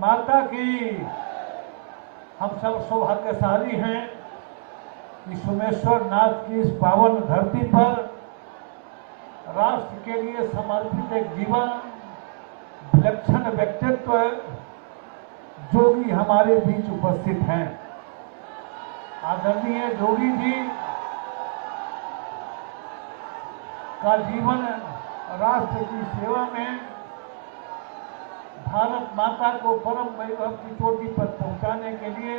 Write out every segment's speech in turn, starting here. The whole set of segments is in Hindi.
माता की हम सब सौभाग्यशाली हैं कि सोमेश्वर नाथ की इस पावन धरती पर राष्ट्र के लिए समर्पित एक जीवन, विलक्षण व्यक्तित्व जोगी हमारे बीच उपस्थित हैं। आदरणीय जोगी जी का जीवन राष्ट्र की सेवा में भारत माता को परम वैभव की चोटी पर पहुंचाने के लिए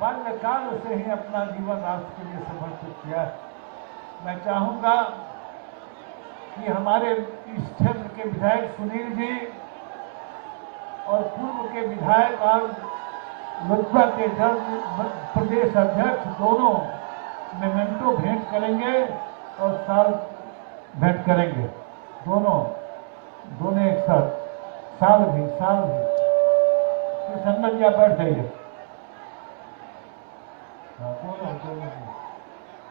बाल्यकाल से ही अपना जीवन राष्ट्र के लिए समर्पित किया है। मैं चाहूंगा कि हमारे इस क्षेत्र के विधायक सुनील जी और पूर्व के विधायक और लोजपा के प्रदेश अध्यक्ष दोनों मेमेंटो भेंट करेंगे और साल भेंट करेंगे। दोनों एक साथ साल भी संदन जी बैठ जाइए। दोनों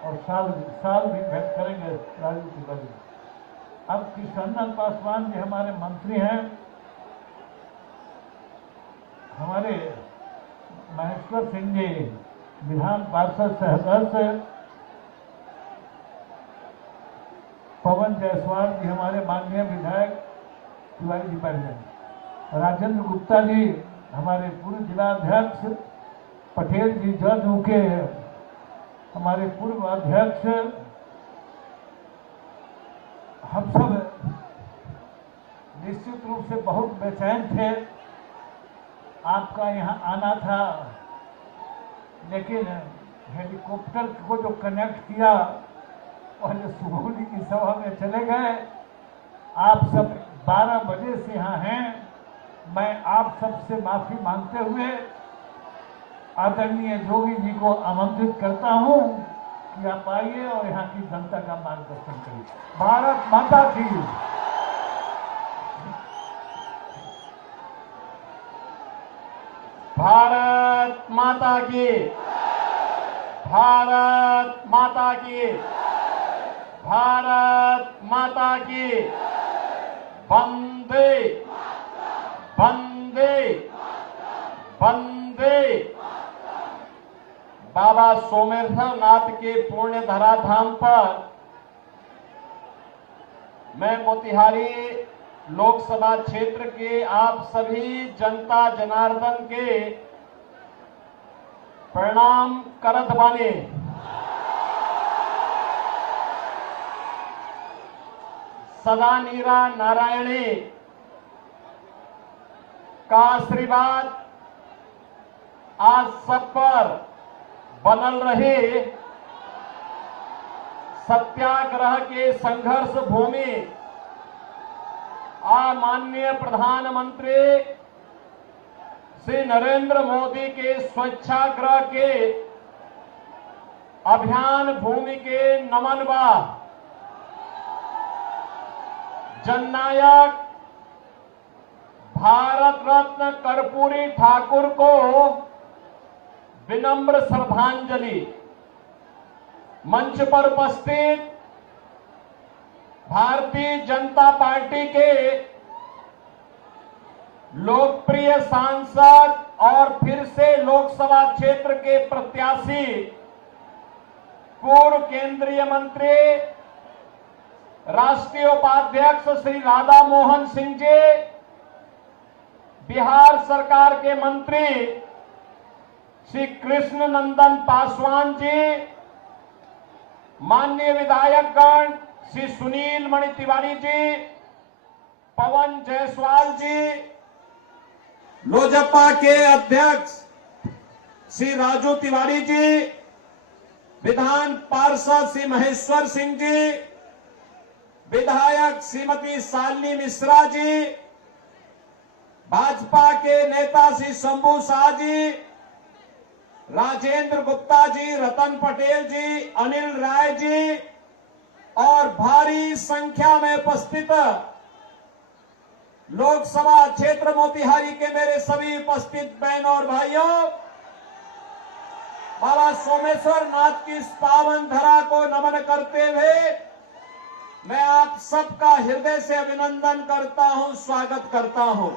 और साल भी भेंट करेंगे राजू तिवारी। अब कृष्णनंदन पासवान जी हमारे मंत्री हैं। हमारे महेश्वर सिंह जी विधान पार्षद सदस्य, पवन जायसवाल जी हमारे माननीय विधायक तिवारी जी बैठ जाएंगे। राजेंद्र गुप्ता जी हमारे पूर्व जिला अध्यक्ष, पटेल जी जदयू के हमारे पूर्व अध्यक्ष। हम सब निश्चित रूप से बहुत बेचैन थे, आपका यहाँ आना था, लेकिन हेलीकॉप्टर को जो कनेक्ट किया पहले सुगौली की सभा में चले गए। आप सब 12 बजे से यहाँ हैं। मैं आप सबसे माफी मांगते हुए आदरणीय जोगी जी को आमंत्रित करता हूं कि आप आइए और यहाँ की जनता का मार्गदर्शन करिए। भारत माता की। भारत माता की। भारत माता की। भारत माता की। वंदे वंदे वंदे। बाबा सोमेश्वर नाथ के पुण्य धराधाम पर मैं मोतिहारी लोकसभा क्षेत्र के आप सभी जनता जनार्दन के प्रणाम करत बानी। सदा नीरा नारायणी का आशीर्वाद आज सब पर बनल रहे। सत्याग्रह के संघर्ष भूमि माननीय प्रधानमंत्री श्री नरेंद्र मोदी के स्वच्छाग्रह के अभियान भूमि के नमन बा। जननायक भारत रत्न कर्पूरी ठाकुर को विनम्र श्रद्धांजलि। मंच पर उपस्थित भारतीय जनता पार्टी के लोकप्रिय सांसद और फिर से लोकसभा क्षेत्र के प्रत्याशी पूर्व केंद्रीय मंत्री राष्ट्रीय उपाध्यक्ष श्री राधा मोहन सिंह जी, बिहार सरकार के मंत्री श्री कृष्ण नंदन पासवान जी, माननीय विधायकगण श्री सुनील मणि तिवारी जी, पवन जायसवाल जी, लोजपा के अध्यक्ष श्री राजू तिवारी जी, विधान पार्षद श्री महेश्वर सिंह जी, विधायक श्रीमती शालिनी मिश्रा जी, भाजपा के नेता श्री शंभू शाह जी, राजेंद्र गुप्ता जी, रतन पटेल जी, अनिल राय जी और भारी संख्या में उपस्थित लोकसभा क्षेत्र मोतिहारी के मेरे सभी उपस्थित बहनों और भाइयों, बाबा सोमेश्वर नाथ की इस पावन धरा को नमन करते हुए मैं आप सबका हृदय से अभिनंदन करता हूं, स्वागत करता हूं।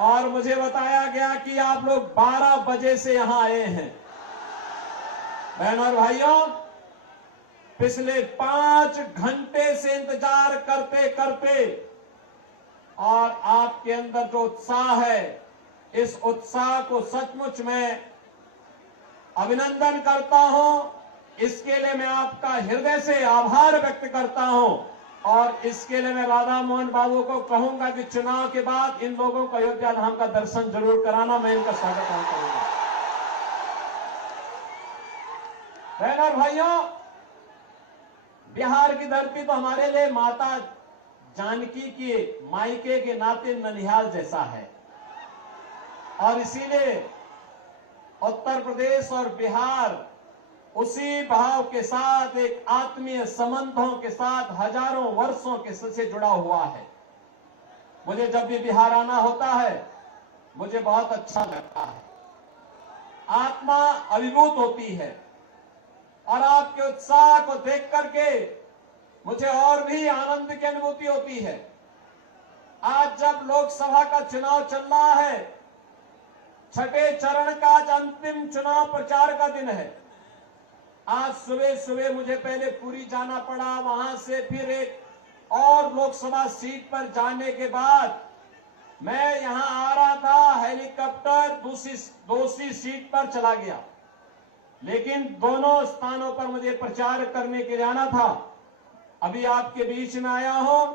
और मुझे बताया गया कि आप लोग 12 बजे से यहां आए हैं। बहनों और भाइयों, पिछले 5 घंटे से इंतजार करते करते और आपके अंदर जो उत्साह है, इस उत्साह को सचमुच मैं अभिनंदन करता हूं। इसके लिए मैं आपका हृदय से आभार व्यक्त करता हूं और इसके लिए मैं राधा मोहन बाबू को कहूंगा कि चुनाव के बाद इन लोगों को अयोध्या धाम का दर्शन जरूर कराना। मैं इनका स्वागत करूंगा। बहनों और भाइयों, बिहार की धरती तो हमारे लिए माता जानकी के मायके के नाते ननिहाल जैसा है और इसीलिए उत्तर प्रदेश और बिहार उसी भाव के साथ, एक आत्मीय संबंधों के साथ हजारों वर्षों के से जुड़ा हुआ है। मुझे जब भी बिहार आना होता है मुझे बहुत अच्छा लगता है, आत्मा अभिभूत होती है और आपके उत्साह को देख करके मुझे और भी आनंद की अनुभूति होती है। आज जब लोकसभा का चुनाव चल रहा है, छठे चरण का आज अंतिम चुनाव प्रचार का दिन है। आज सुबह सुबह मुझे पहले पुरी जाना पड़ा, वहां से फिर एक और लोकसभा सीट पर जाने के बाद मैं यहां आ रहा था, हेलीकॉप्टर दूसरी सीट पर चला गया, लेकिन दोनों स्थानों पर मुझे प्रचार करने के जाना था। अभी आपके बीच में आया हूं,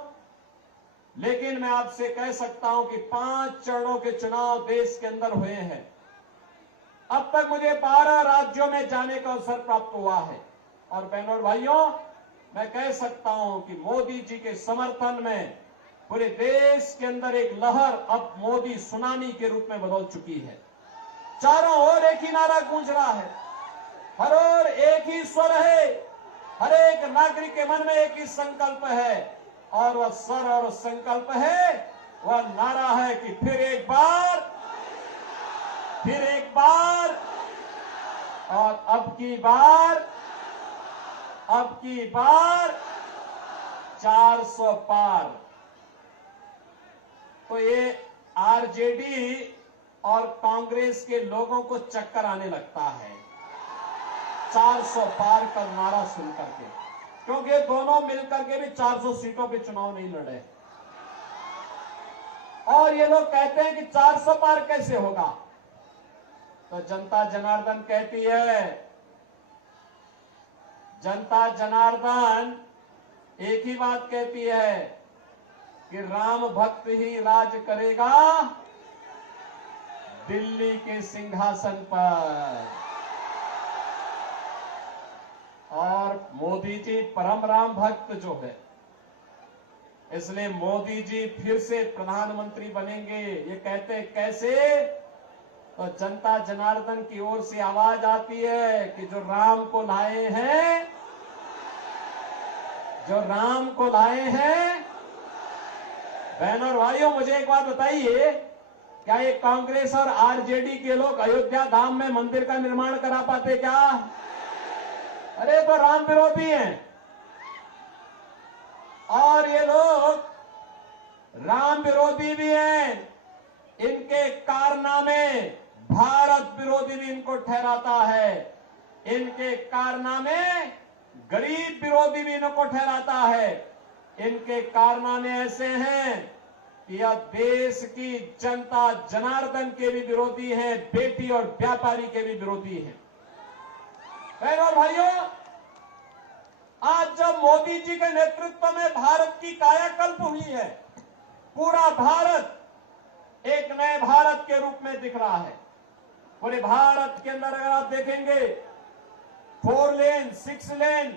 लेकिन मैं आपसे कह सकता हूं कि 5 चरणों के चुनाव देश के अंदर हुए हैं। अब तक मुझे 12 राज्यों में जाने का अवसर प्राप्त हुआ है और बहनों और भाइयों, मैं कह सकता हूं कि मोदी जी के समर्थन में पूरे देश के अंदर एक लहर अब मोदी सुनामी के रूप में बदल चुकी है। चारों ओर एक ही नारा गूंज रहा है, हर ओर एक ही स्वर है, हर एक नागरिक के मन में एक ही संकल्प है और वह स्वर और संकल्प है, वह नारा है कि फिर एक बार और अब की बार 400 पार। तो ये आरजेडी और कांग्रेस के लोगों को चक्कर आने लगता है 400 पार का नारा सुन करके, क्योंकि दोनों मिलकर के भी 400 सीटों पे चुनाव नहीं लड़े और ये लोग कहते हैं कि 400 पार कैसे होगा। तो जनता जनार्दन कहती है, जनता जनार्दन एक ही बात कहती है कि राम भक्त ही राज करेगा दिल्ली के सिंहासन पर। और मोदी जी परम राम भक्त जो है, इसलिए मोदी जी फिर से प्रधानमंत्री बनेंगे। ये कहते कैसे? तो जनता जनार्दन की ओर से आवाज आती है कि जो राम को लाए हैं, बहनों और भाइयों, मुझे एक बात बताइए, क्या ये कांग्रेस और आरजेडी के लोग अयोध्या धाम में मंदिर का निर्माण करा पाते क्या? अरे तो राम विरोधी हैं और ये लोग राम विरोधी भी हैं। इनके कारनामे भारत विरोधी भी इनको ठहराता है, इनके कारनामे गरीब विरोधी भी इनको ठहराता है। इनके कारनामे ऐसे हैं कि यह देश की जनता जनार्दन के भी विरोधी हैं, बेटी और व्यापारी के भी विरोधी हैं। बहनों और भाइयों, आज जब मोदी जी के नेतृत्व में भारत की कायाकल्प हुई है, पूरा भारत एक नए भारत के रूप में दिख रहा है। पूरे भारत के अंदर अगर आप देखेंगे 4 लेन, 6 लेन,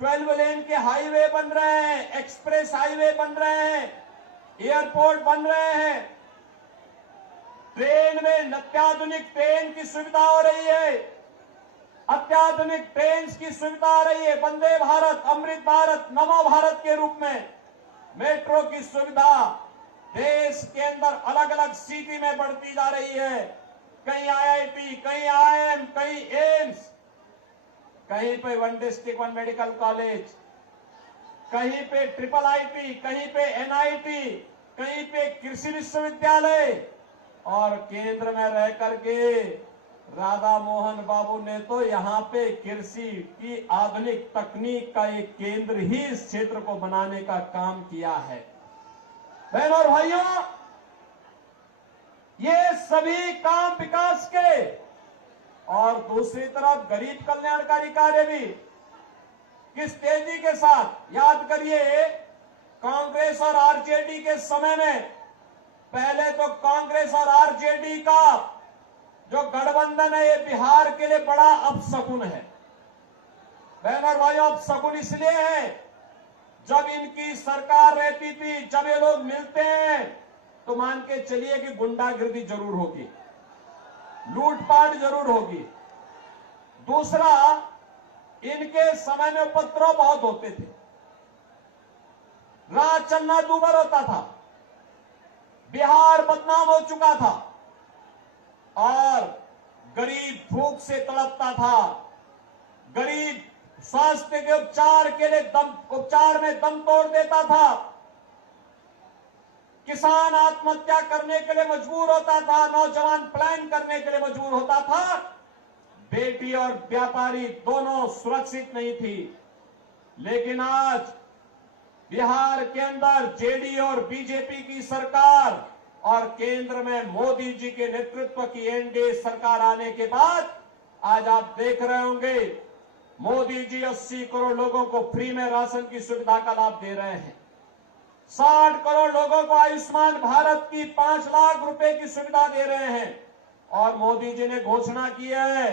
12 लेन के हाईवे बन रहे हैं, एक्सप्रेस हाईवे बन रहे हैं, एयरपोर्ट बन रहे हैं, ट्रेन में अत्याधुनिक ट्रेन की सुविधा हो रही है, अत्याधुनिक ट्रेन की सुविधा आ रही है, वंदे भारत, अमृत भारत, नमो भारत के रूप में मेट्रो की सुविधा देश के अंदर अलग अलग सिटी में बढ़ती जा रही है। कहीं आईआईटी, कहीं आईआईएम, कहीं एम्स, कहीं पे 1 डिस्ट्रिक्ट 1 मेडिकल कॉलेज, कहीं पे ट्रिपल आईटी, कहीं पे एनआईटी, कहीं पे कृषि विश्वविद्यालय, और केंद्र में रह करके राधा मोहन बाबू ने तो यहाँ पे कृषि की आधुनिक तकनीक का एक केंद्र ही इस क्षेत्र को बनाने का काम किया है। बहनों और भाइयों, ये सभी काम विकास के, और दूसरी तरफ गरीब कल्याणकारी कार्य भी किस तेजी के साथ। याद करिए, कांग्रेस और आरजेडी के समय में पहले तो कांग्रेस और आरजेडी का जो गठबंधन है ये बिहार के लिए बड़ा अपशकुन है। बहनों और भाइयों, अपशकुन इसलिए है, जब इनकी सरकार रहती थी, जब ये लोग मिलते हैं तो मान के चलिए कि गुंडागिर्दी जरूर होगी, लूटपाट जरूर होगी। दूसरा, इनके समय में उपद्रव बहुत होते थे, राह चलना दूभर होता था, बिहार बदनाम हो चुका था और गरीब भूख से तड़पता था, गरीब स्वास्थ्य के उपचार के लिए उपचार में दम तोड़ देता था, किसान आत्महत्या करने के लिए मजबूर होता था, नौजवान प्लान करने के लिए मजबूर होता था, बेटी और व्यापारी दोनों सुरक्षित नहीं थी। लेकिन आज बिहार के अंदर जेडीयू और बीजेपी की सरकार और केंद्र में मोदी जी के नेतृत्व की एनडीए सरकार आने के बाद आज आप देख रहे होंगे मोदी जी 80 करोड़ लोगों को फ्री में राशन की सुविधा का लाभ दे रहे हैं। 60 करोड़ लोगों को आयुष्मान भारत की 5 लाख रुपए की सुविधा दे रहे हैं। और मोदी जी ने घोषणा की है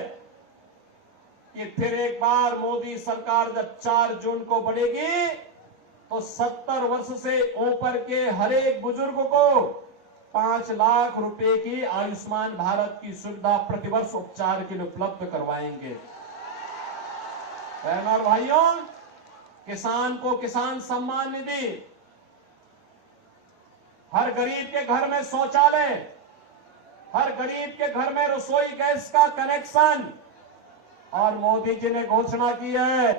कि फिर एक बार मोदी सरकार जब 4 जून को बढ़ेगी तो 70 वर्ष से ऊपर के हर एक बुजुर्ग को 5 लाख रुपए की आयुष्मान भारत की सुविधा प्रतिवर्ष उपचार के लिए उपलब्ध करवाएंगे। बहनों और भाइयों, किसान को किसान सम्मान निधि, हर गरीब के घर में शौचालय, हर गरीब के घर में रसोई गैस का कनेक्शन। और मोदी जी ने घोषणा की है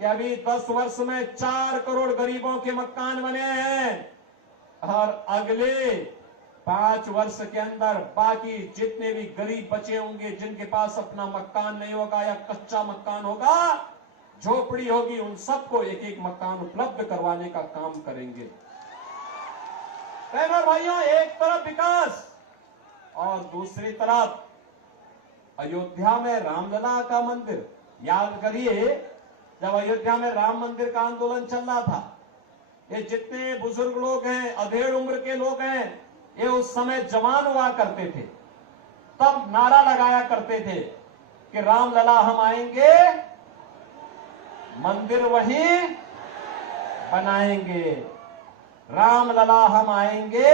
कि अभी 10 वर्ष में 4 करोड़ गरीबों के मकान बने हैं और अगले 5 वर्ष के अंदर बाकी जितने भी गरीब बचे होंगे, जिनके पास अपना मकान नहीं होगा या कच्चा मकान होगा, झोपड़ी होगी, उन सबको एक एक मकान उपलब्ध करवाने का काम करेंगे। बहनों भाइयों, एक तरफ विकास और दूसरी तरफ अयोध्या में रामलला का मंदिर। याद करिए, जब अयोध्या में राम मंदिर का आंदोलन चल रहा था, ये जितने बुजुर्ग लोग हैं, अधेड़ उम्र के लोग हैं, ये उस समय जवान हुआ करते थे, तब नारा लगाया करते थे कि रामलला हम आएंगे, मंदिर वहीं बनाएंगे, रामलला हम आएंगे।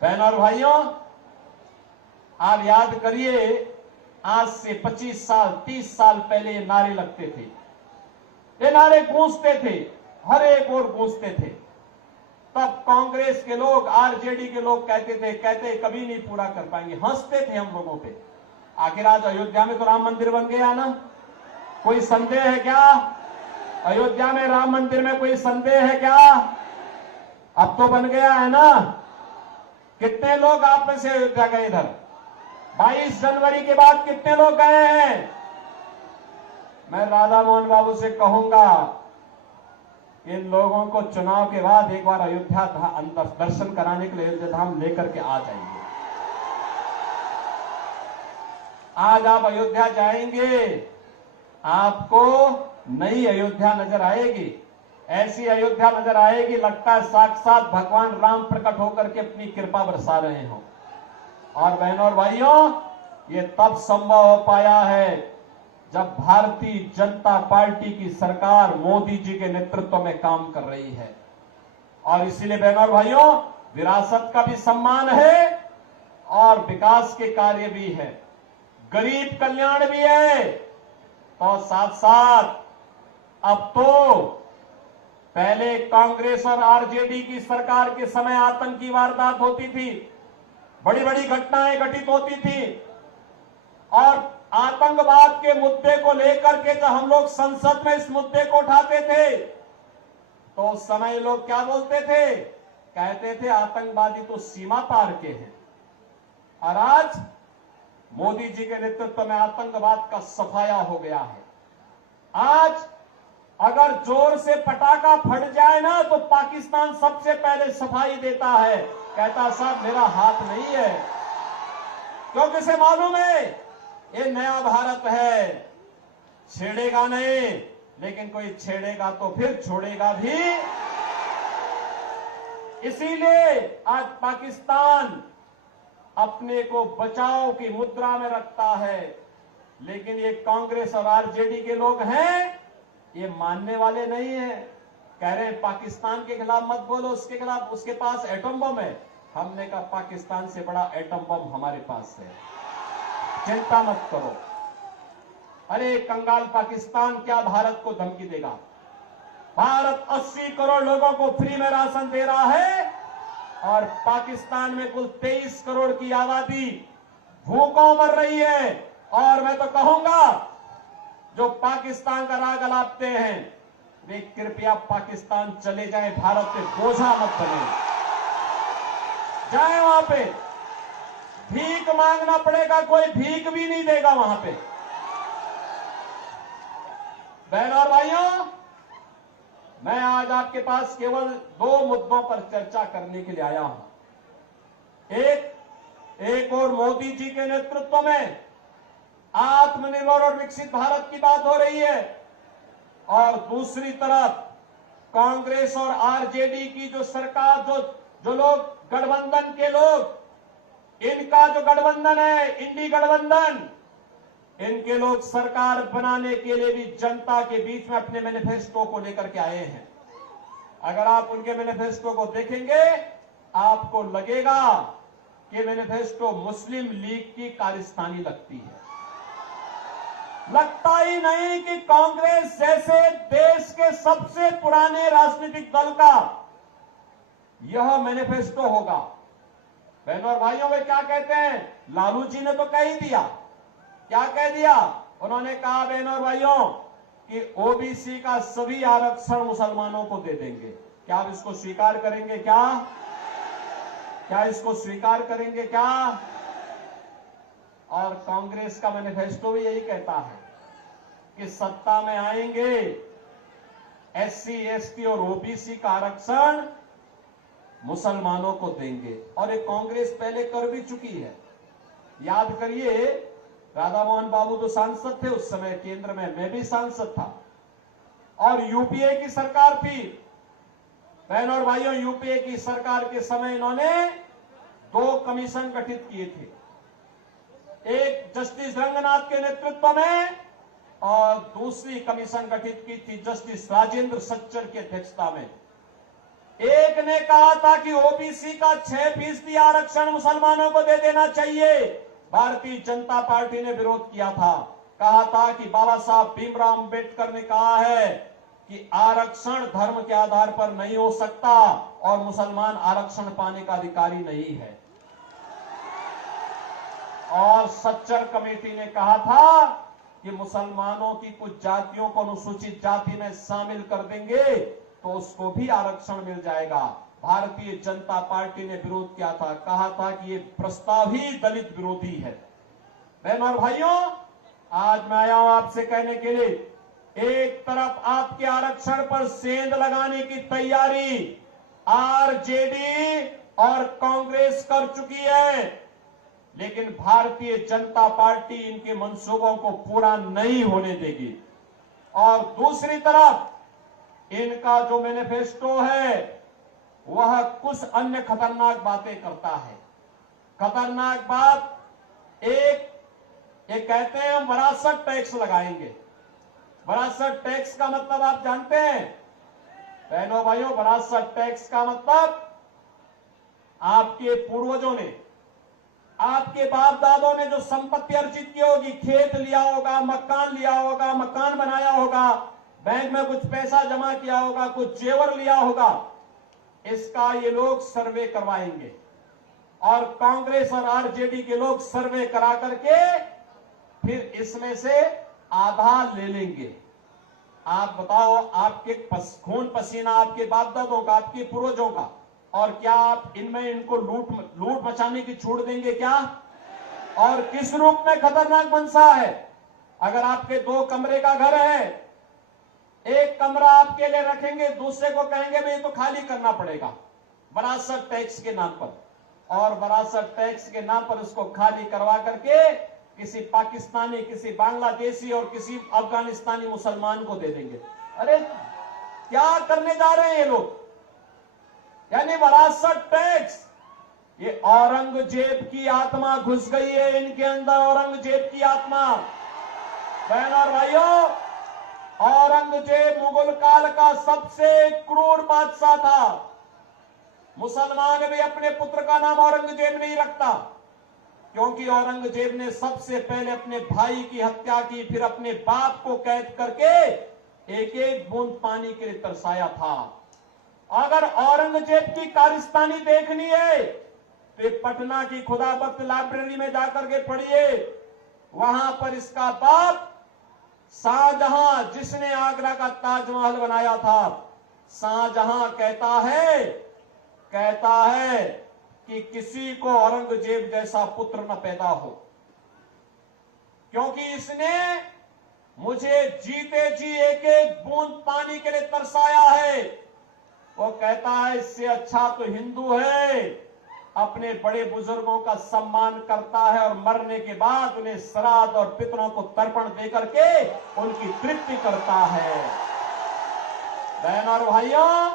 बहनों और भाइयों, आप याद करिए, आज से 25 साल 30 साल पहले ये नारे लगते थे, ये नारे गूंजते थे, हर एक ओर गूंजते थे। तब कांग्रेस के लोग, आरजेडी के लोग कहते कभी नहीं पूरा कर पाएंगे, हंसते थे हम लोगों पे। आखिर आज अयोध्या में तो राम मंदिर बन गया ना, कोई संदेह है क्या? अयोध्या में राम मंदिर में कोई संदेह है क्या? अब तो बन गया है ना। कितने लोग आप में से अयोध्या गए? इधर 22 जनवरी के बाद कितने लोग गए हैं? मैं राधा मोहन बाबू से कहूंगा, इन लोगों को चुनाव के बाद एक बार अयोध्या अंदर दर्शन कराने के लिए अयोध्या धाम लेकर के आ जाएंगे। आज आप अयोध्या जाएंगे, आपको नई अयोध्या नजर आएगी, ऐसी अयोध्या नजर आएगी, लगता है साक्षात भगवान राम प्रकट होकर के अपनी कृपा बरसा रहे हो। और बहनों और भाइयों, ये तब संभव हो पाया है जब भारतीय जनता पार्टी की सरकार मोदी जी के नेतृत्व में काम कर रही है। और इसीलिए बहनों और भाइयों, विरासत का भी सम्मान है और विकास के कार्य भी है, गरीब कल्याण भी है। तो साथ साथ अब तो पहले कांग्रेस और आरजेडी की सरकार के समय आतंकी वारदात होती थी, बड़ी बड़ी घटनाएं घटित होती थी, और आतंकवाद के मुद्दे को लेकर के जब हम लोग संसद में इस मुद्दे को उठाते थे तो उस समय लोग क्या बोलते थे? कहते थे आतंकवादी तो सीमा पार के हैं। और आज मोदी जी के नेतृत्व में आतंकवाद का सफाया हो गया है। आज अगर जोर से पटाखा फट जाए ना तो पाकिस्तान सबसे पहले सफाई देता है, कहता साहब मेरा हाथ नहीं है, क्योंकि उसे मालूम है ये नया भारत है, छेड़ेगा नहीं, लेकिन कोई छेड़ेगा तो फिर छोड़ेगा भी। इसीलिए आज पाकिस्तान अपने को बचाव की मुद्रा में रखता है, लेकिन ये कांग्रेस और आरजेडी के लोग हैं, ये मानने वाले नहीं हैं। कह रहे हैं पाकिस्तान के खिलाफ मत बोलो, उसके खिलाफ, उसके पास एटम बम है। हमने कहा पाकिस्तान से बड़ा एटम बम हमारे पास है, चिंता मत करो। अरे कंगाल पाकिस्तान क्या भारत को धमकी देगा? भारत 80 करोड़ लोगों को फ्री में राशन दे रहा है और पाकिस्तान में कुल 23 करोड़ की आबादी भूखों मर रही है। और मैं तो कहूंगा जो पाकिस्तान का राग अलापते हैं वे कृपया पाकिस्तान चले जाएं, भारत पे बोझा मत बने। जाएं वहां पे, भीख मांगना पड़ेगा, कोई भीख भी नहीं देगा वहां पे। बहनों और भाइयों, मैं आज आपके पास केवल 2 मुद्दों पर चर्चा करने के लिए आया हूं। एक और मोदी जी के नेतृत्व में आत्मनिर्भर और विकसित भारत की बात हो रही है, और दूसरी तरफ कांग्रेस और आरजेडी की जो सरकार, जो लोग गठबंधन के लोग, इनका जो गठबंधन है, इंडी गठबंधन, इनके लोग सरकार बनाने के लिए भी जनता के बीच में अपने मैनिफेस्टो को लेकर के आए हैं। अगर आप उनके मैनिफेस्टो को देखेंगे आपको लगेगा कि मैनिफेस्टो मुस्लिम लीग की कारस्तानी लगती है। लगता ही नहीं कि कांग्रेस जैसे देश के सबसे पुराने राजनीतिक दल का यह मैनिफेस्टो होगा। बहनों और भाइयों, वे क्या कहते हैं? लालू जी ने तो कह ही दिया। क्या कह दिया? उन्होंने कहा बहनों और भाइयों कि ओबीसी का सभी आरक्षण मुसलमानों को दे देंगे। क्या आप इसको स्वीकार करेंगे? क्या इसको स्वीकार करेंगे क्या? और कांग्रेस का मैनिफेस्टो भी यही कहता है कि सत्ता में आएंगे, एससी, एसटी और ओबीसी का आरक्षण मुसलमानों को देंगे। और ये कांग्रेस पहले कर भी चुकी है। याद करिए, राधा मोहन बाबू तो सांसद थे उस समय केंद्र में, मैं भी सांसद था, और यूपीए की सरकार थी। बहनों और भाइयों, यूपीए की सरकार के समय इन्होंने 2 कमीशन गठित किए थे, एक जस्टिस रंगनाथ के नेतृत्व में और दूसरी कमीशन गठित की थी जस्टिस राजेंद्र सच्चर की अध्यक्षता में। एक ने कहा था कि ओबीसी का 6% आरक्षण मुसलमानों को दे देना चाहिए। भारतीय जनता पार्टी ने विरोध किया था, कहा था कि बाबा साहब भीमराव अंबेडकर ने कहा है कि आरक्षण धर्म के आधार पर नहीं हो सकता और मुसलमान आरक्षण पाने का अधिकारी नहीं है। और सच्चर कमेटी ने कहा था कि मुसलमानों की कुछ जातियों को अनुसूचित जाति में शामिल कर देंगे तो उसको भी आरक्षण मिल जाएगा। भारतीय जनता पार्टी ने विरोध किया था, कहा था कि ये प्रस्ताव ही दलित विरोधी है। बहनों और भाइयों, आज मैं आया हूं आपसे कहने के लिए, एक तरफ आपके आरक्षण पर सेंध लगाने की तैयारी आरजेडी और कांग्रेस कर चुकी है, लेकिन भारतीय जनता पार्टी इनके मंसूबों को पूरा नहीं होने देगी। और दूसरी तरफ इनका जो मैनिफेस्टो है वह कुछ अन्य खतरनाक बातें करता है। खतरनाक बात, एक कहते हैं हम विरासत टैक्स लगाएंगे। विरासत टैक्स का मतलब आप जानते हैं बहनों भाइयों? विरासत टैक्स का मतलब आपके पूर्वजों ने, आपके बाप दादों ने जो संपत्ति अर्जित की होगी, खेत लिया होगा, मकान लिया होगा, मकान बनाया होगा, बैंक में कुछ पैसा जमा किया होगा, कुछ जेवर लिया होगा, इसका ये लोग सर्वे करवाएंगे। और कांग्रेस और आरजेडी के लोग सर्वे करा करके फिर इसमें से आधा ले लेंगे। आप बताओ, आपके खून पसीना आपके बाप दादों का, आपके पूर्वजों का, और क्या आप इनमें इनको लूट मचाने की छूट देंगे क्या? और किस रूप में खतरनाक मनसा है? अगर आपके 2 कमरे का घर है, एक कमरा आपके लिए रखेंगे, दूसरे को कहेंगे भाई तो खाली करना पड़ेगा वरासत टैक्स के नाम पर, और वरासत टैक्स के नाम पर उसको खाली करवा करके किसी पाकिस्तानी, किसी बांग्लादेशी और किसी अफगानिस्तानी मुसलमान को दे देंगे। अरे क्या करने जा रहे हैं ये लोग? यानी वरासत टैक्स, ये औरंगजेब की आत्मा घुस गई है इनके अंदर, औरंगजेब की आत्मा। बहन और भाइयों, औरंगजेब मुगल काल का सबसे क्रूर बादशाह था। मुसलमान भी अपने पुत्र का नाम औरंगजेब नहीं रखता, क्योंकि औरंगजेब ने सबसे पहले अपने भाई की हत्या की, फिर अपने बाप को कैद करके एक एक बूंद पानी के लिए तरसाया था। अगर औरंगजेब की कारस्तानी देखनी है तो पटना की खुदाबख्त लाइब्रेरी में जाकर के पढ़िए। वहां पर इसका बाप शाहजहां, जिसने आगरा का ताजमहल बनाया था, शाहजहां कहता है कि किसी को औरंगजेब जैसा पुत्र न पैदा हो, क्योंकि इसने मुझे जीते जी एक एक बूंद पानी के लिए तरसाया है। वो कहता है इससे अच्छा तो हिंदू है, अपने बड़े बुजुर्गों का सम्मान करता है और मरने के बाद उन्हें श्राद्ध और पितरों को तर्पण देकर के उनकी तृप्ति करता है। बहन और भाइयों,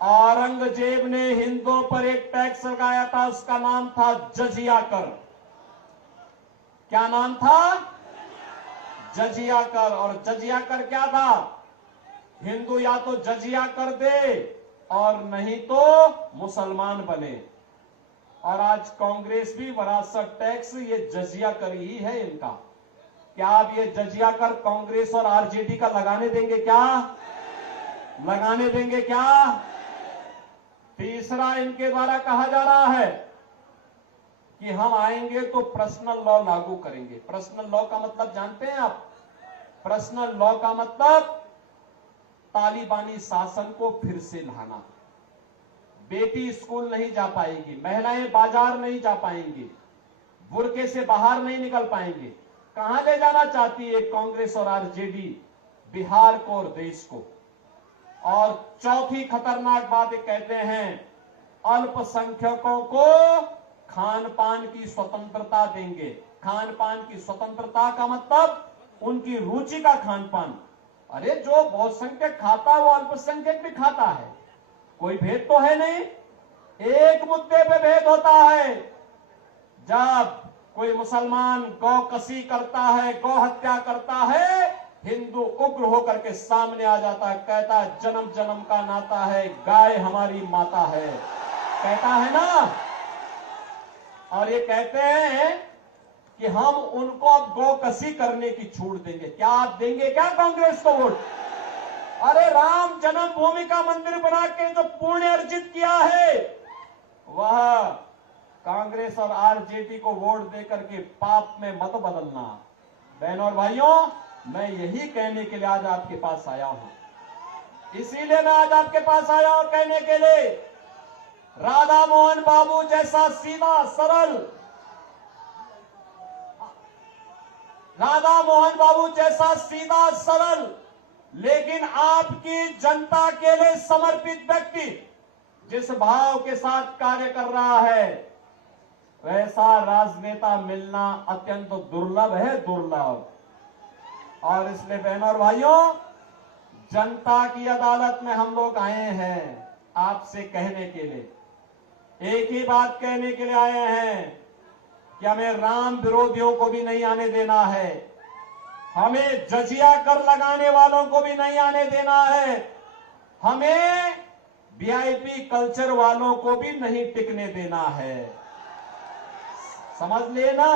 औरंगजेब ने हिंदुओं पर एक टैक्स लगाया था, उसका नाम था जजिया कर। क्या नाम था? जजिया कर। और जजिया कर क्या था? हिंदू या तो जजिया कर दे और नहीं तो मुसलमान बने। और आज कांग्रेस भी वरासत टैक्स, ये जजिया कर ही है इनका। क्या आप ये जजिया कर कांग्रेस और आरजेडी का लगाने देंगे क्या? लगाने देंगे क्या? तीसरा, इनके द्वारा कहा जा रहा है कि हम आएंगे तो पर्सनल लॉ लागू करेंगे। पर्सनल लॉ का मतलब जानते हैं आप? पर्सनल लॉ का मतलब तालिबानी शासन को फिर से लाना। बेटी स्कूल नहीं जा पाएगी, महिलाएं बाजार नहीं जा पाएंगी, बुर्के से बाहर नहीं निकल पाएंगे। कहां ले जाना चाहती है कांग्रेस और आरजेडी? बिहार को और देश को। और चौथी खतरनाक बात कहते हैं, अल्पसंख्यकों को खान पान की स्वतंत्रता देंगे। खान पान की स्वतंत्रता का मतलब उनकी रुचि का खान पान। अरे जो बहुसंख्यक खाता है वो अल्पसंख्यक भी खाता है, कोई भेद तो है नहीं। एक मुद्दे पे भेद होता है, जब कोई मुसलमान गौ कसी करता है, गौ हत्या करता है, हिंदू उग्र होकर के सामने आ जाता है, कहता है जन्म जन्म का नाता है, गाय हमारी माता है, कहता है ना। और ये कहते हैं कि हम उनको अब गौ कसी करने की छूट देंगे। क्या आप देंगे क्या कांग्रेस को वोट? अरे राम जन्मभूमि का मंदिर बना के जो पुण्य अर्जित किया है, वह कांग्रेस और आरजेडी को वोट देकर के पाप में मत बदलना। बहनों और भाइयों, मैं यही कहने के लिए आज आपके पास आया हूं। इसीलिए मैं आज आपके पास आया हूं कहने के लिए, राधा मोहन बाबू जैसा सीधा सरल, राधा मोहन बाबू जैसा सीधा सरल लेकिन आपकी जनता के लिए समर्पित व्यक्ति जिस भाव के साथ कार्य कर रहा है, वैसा राजनेता मिलना अत्यंत दुर्लभ है, दुर्लभ। और इसलिए बहनों और भाइयों, जनता की अदालत में हम लोग आए हैं आपसे कहने के लिए, एक ही बात कहने के लिए आए हैं कि हमें राम विरोधियों को भी नहीं आने देना है, हमें जजिया कर लगाने वालों को भी नहीं आने देना है, हमें वीआईपी कल्चर वालों को भी नहीं टिकने देना है। समझ लेना।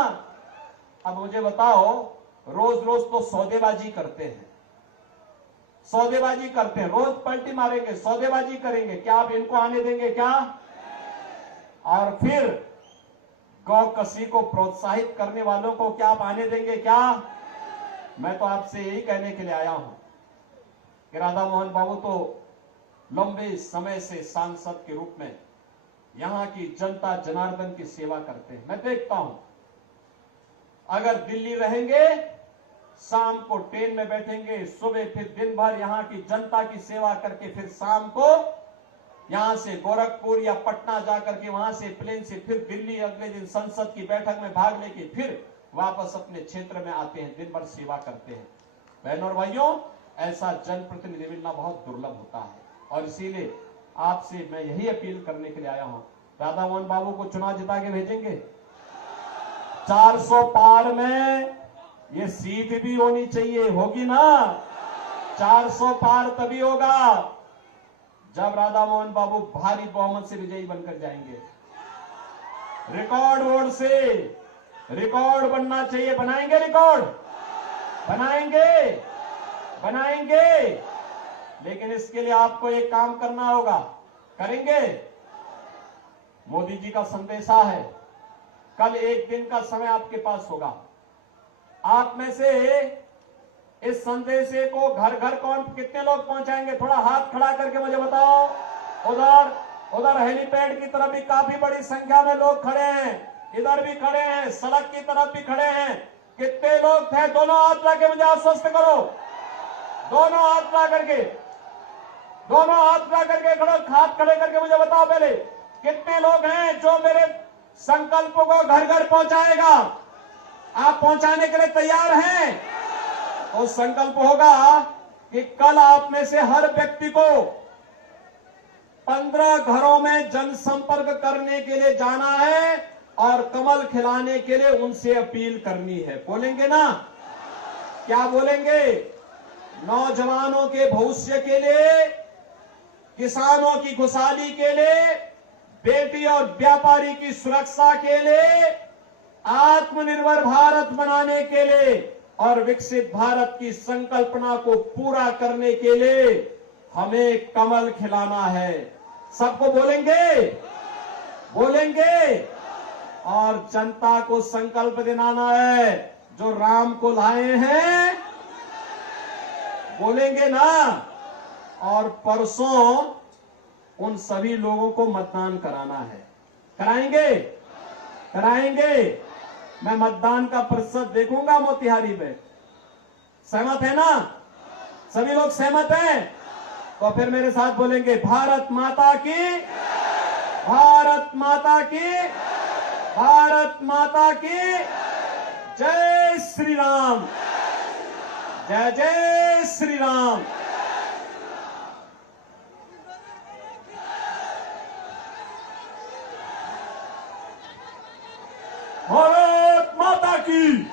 अब मुझे बताओ, रोज रोज तो सौदेबाजी करते हैं, सौदेबाजी करते हैं, रोज पलटी मारेंगे, सौदेबाजी करेंगे, क्या आप इनको आने देंगे क्या? और फिर गौ कसी को प्रोत्साहित करने वालों को क्या आप आने देंगे क्या? मैं तो आपसे यही कहने के लिए आया हूं कि राधा मोहन बाबू तो लंबे समय से सांसद के रूप में यहां की जनता जनार्दन की सेवा करते हैं। मैं देखता हूं, अगर दिल्ली रहेंगे, शाम को ट्रेन में बैठेंगे, सुबह फिर दिन भर यहां की जनता की सेवा करके फिर शाम को यहां से गोरखपुर या पटना जाकर के वहां से प्लेन से फिर दिल्ली अगले दिन संसद की बैठक में भाग लेके फिर वापस अपने क्षेत्र में आते हैं, दिन भर सेवा करते हैं। बहनों और भाइयों, ऐसा जनप्रतिनिधि मिलना बहुत दुर्लभ होता है और इसीलिए आपसे मैं यही अपील करने के लिए आया हूं, राधा मोहन बाबू को चुनाव जिता के भेजेंगे। 400 पार में ये सीट भी होनी चाहिए, होगी ना? 400 पार तभी होगा जब राधा मोहन बाबू भारी बहुमत से विजयी बनकर जाएंगे। रिकॉर्ड वोट से रिकॉर्ड बनना चाहिए। बनाएंगे रिकॉर्ड, बनाएंगे, बनाएंगे। लेकिन इसके लिए आपको एक काम करना होगा, करेंगे? मोदी जी का संदेशा है, कल एक दिन का समय आपके पास होगा। आप में से इस संदेशे को घर घर कौन कितने लोग पहुंचाएंगे? थोड़ा हाथ खड़ा करके मुझे बताओ। उधर हेलीपैड की तरफ भी काफी बड़ी संख्या में लोग खड़े हैं, इधर भी खड़े हैं, सड़क की तरफ भी खड़े हैं। कितने लोग थे? दोनों हाथ ला के मुझे आश्वस्त करो। दोनों हाथ ला करके, दोनों हाथ ला करके खड़ो, हाथ खड़े करके मुझे बताओ पहले कितने लोग हैं जो मेरे संकल्प को घर घर पहुंचाएगा? आप पहुंचाने के लिए तैयार हैं? तो संकल्प होगा कि कल आप में से हर व्यक्ति को 15 घरों में जनसंपर्क करने के लिए जाना है और कमल खिलाने के लिए उनसे अपील करनी है। बोलेंगे ना? क्या बोलेंगे? नौजवानों के भविष्य के लिए, किसानों की खुशहाली के लिए, बेटी और व्यापारी की सुरक्षा के लिए, आत्मनिर्भर भारत बनाने के लिए और विकसित भारत की संकल्पना को पूरा करने के लिए हमें कमल खिलाना है। सबको बोलेंगे? बोलेंगे? और जनता को संकल्प दिलाना है, जो राम को लाए हैं, बोलेंगे ना? और परसों उन सभी लोगों को मतदान कराना है। कराएंगे? कराएंगे? मैं मतदान का प्रतिशत देखूंगा मोतिहारी में। सहमत है ना? सभी लोग सहमत हैं? तो फिर मेरे साथ बोलेंगे, भारत माता की, भारत माता की, भारत माता की जय श्री राम, जय जय श्री राम। भारत माता की।